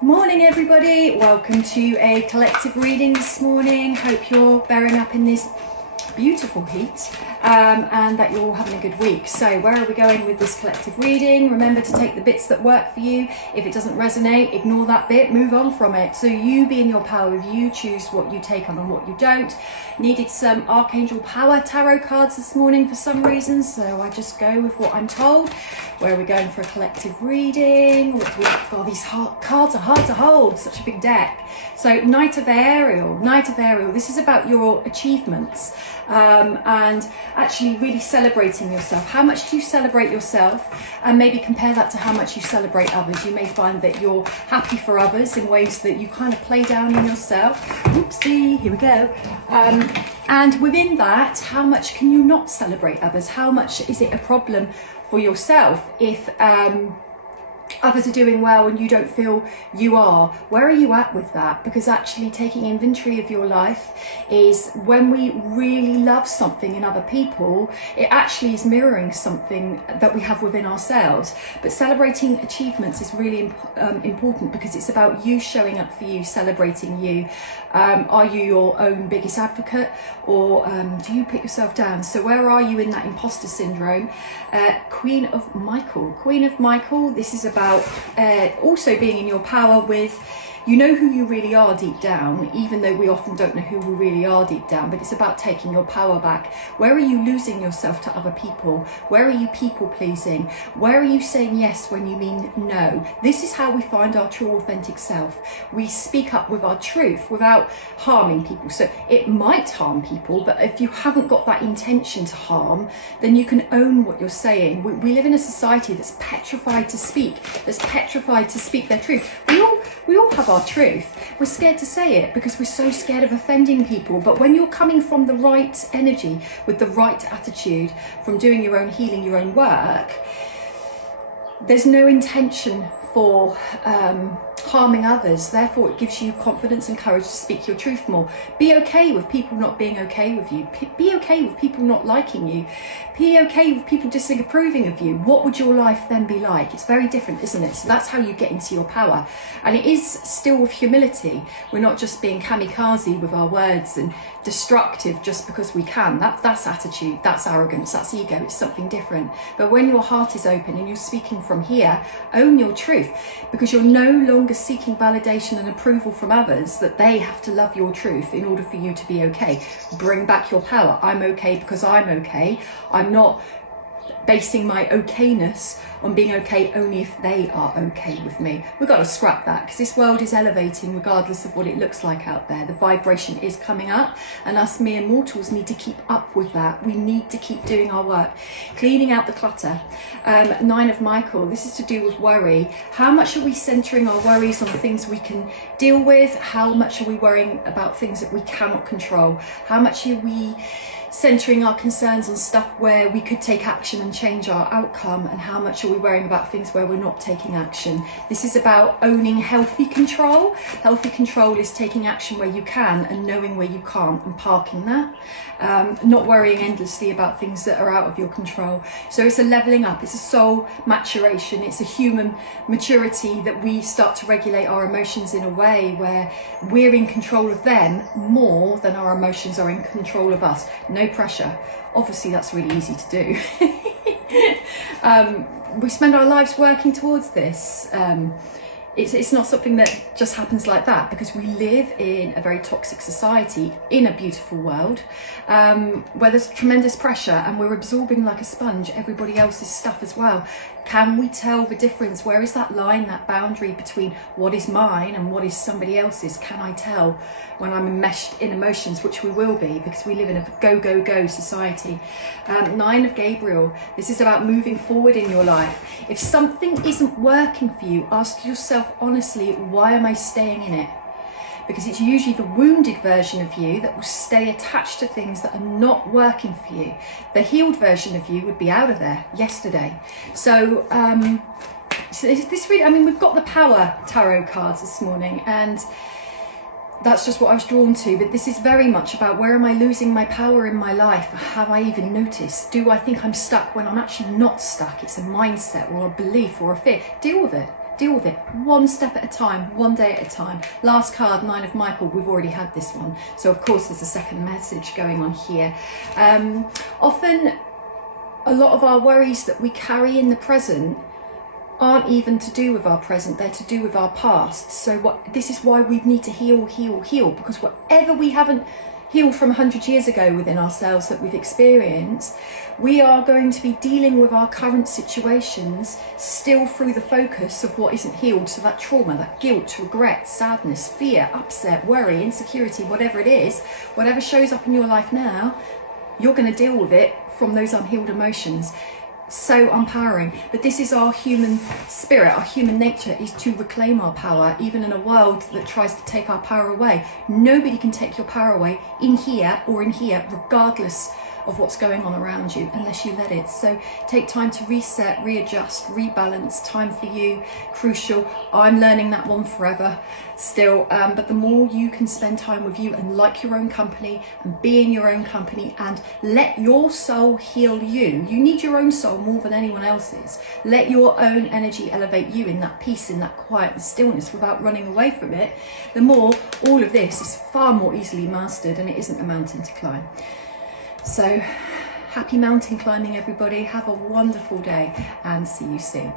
Morning everybody, welcome to a collective reading this morning. Hope you're bearing up in this beautiful heat and that you're all having a good week. So where are we going with this collective reading? Remember to take the bits that work for you. If it doesn't resonate, ignore that bit, move on from it. So you be in your power, if you choose what you take on and what you don't. Needed some Archangel Power Tarot cards this morning for some reason, so I just go with what I'm told. Where are we going for a collective reading? What do we have? Oh, these cards are hard to hold, such a big deck. So Knight of Ariel, this is about your achievements and actually really celebrating yourself. How much do you celebrate yourself? And maybe compare that to how much you celebrate others. You may find that you're happy for others in ways that you kind of play down on yourself. Oopsie, here we go. And within that, how much can you not celebrate others? How much is it a problem for yourself if others are doing well and you don't feel you are? Where are you at with that? Because actually taking inventory of your life is when we really love something in other people, it actually is mirroring something that we have within ourselves. But celebrating achievements is really important because it's about you showing up for you, celebrating you. Are you your own biggest advocate, or do you put yourself down? So where are you in that imposter syndrome? Queen of Michael, this is about also being in your power with, you know who you really are deep down, even though we often don't know who we really are deep down, but it's about taking your power back. Where are you losing yourself to other people? Where are you people pleasing? Where are you saying yes when you mean no? This is how we find our true authentic self. We speak up with our truth without harming people. So it might harm people, but if you haven't got that intention to harm, then you can own what you're saying. We live in a society that's petrified to speak, their truth. We all have our truth. We're scared to say it because we're so scared of offending people. But when you're coming from the right energy, with the right attitude, from doing your own healing, your own work, there's no intention for harming others. Therefore, it gives you confidence and courage to speak your truth more. Be okay with people not being okay with you. Be okay with people not liking you. Be okay with people disapproving of you. What would your life then be like? It's very different, isn't it? So that's how you get into your power. And it is still with humility. We're not just being kamikaze with our words and destructive just because we can. That's attitude, that's arrogance, that's ego. It's something different. But when your heart is open and you're speaking from here, own your truth, because you're no longer seeking validation and approval from others that they have to love your truth in order for you to be okay. Bring back your power. I'm okay because I'm okay. I'm not basing my okayness on being okay only if they are okay with me. We've got to scrap that, because this world is elevating regardless of what it looks like out there. The vibration is coming up, and us mere mortals need to keep up with that. We need to keep doing our work, cleaning out the clutter. Nine of Michael, this is to do with worry. How much are we centering our worries on things we can deal with? How much are we worrying about things that we cannot control? How much are we centering our concerns on stuff where we could take action and change our outcome, and how much are we worrying about things where we're not taking action? This is about owning healthy control. Healthy control is taking action where you can and knowing where you can't and parking that. Not worrying endlessly about things that are out of your control. So it's a leveling up, it's a soul maturation, it's a human maturity that we start to regulate our emotions in a way where we're in control of them more than our emotions are in control of us. No pressure. Obviously that's really easy to do. We spend our lives working towards this. It's not something that just happens like that, because we live in a very toxic society in a beautiful world where there's tremendous pressure and we're absorbing like a sponge everybody else's stuff as well. Can we tell the difference? Where is that line, that boundary between what is mine and what is somebody else's? Can I tell when I'm enmeshed in emotions, which we will be because we live in a go, go, go society? Nine of Gabriel, this is about moving forward in your life. If something isn't working for you, ask yourself honestly, why am I staying in it? Because it's usually the wounded version of you that will stay attached to things that are not working for you. The healed version of you would be out of there yesterday. So, this really, I mean, we've got the Power Tarot cards this morning, and that's just what I was drawn to. But this is very much about, where am I losing my power in my life? Have I even noticed? Do I think I'm stuck when I'm actually not stuck? It's a mindset or a belief or a fear. Deal with it. Deal with it one step at a time, one day at a time. Last card, Nine of Michael, we've already had this one. So of course there's a second message going on here. Often a lot of our worries that we carry in the present aren't even to do with our present, they're to do with our past. So this is why we need to heal, because whatever we haven't healed from 100 years ago within ourselves that we've experienced, we are going to be dealing with our current situations still through the focus of what isn't healed. So that trauma, that guilt, regret, sadness, fear, upset, worry, insecurity, whatever it is, whatever shows up in your life now, you're going to deal with it from those unhealed emotions. So empowering. But this is our human spirit, our human nature is to reclaim our power, even in a world that tries to take our power away. Nobody can take your power away in here or in here, regardless of what's going on around you, unless you let it. So take time to reset, readjust, rebalance. Time for you, crucial. I'm learning that one forever still, but the more you can spend time with you and like your own company and be in your own company and let your soul heal you. You need your own soul more than anyone else's. Let your own energy elevate you in that peace, in that quiet and stillness without running away from it. The more all of this is far more easily mastered, and it isn't a mountain to climb. So happy mountain climbing, everybody. Have a wonderful day and see you soon.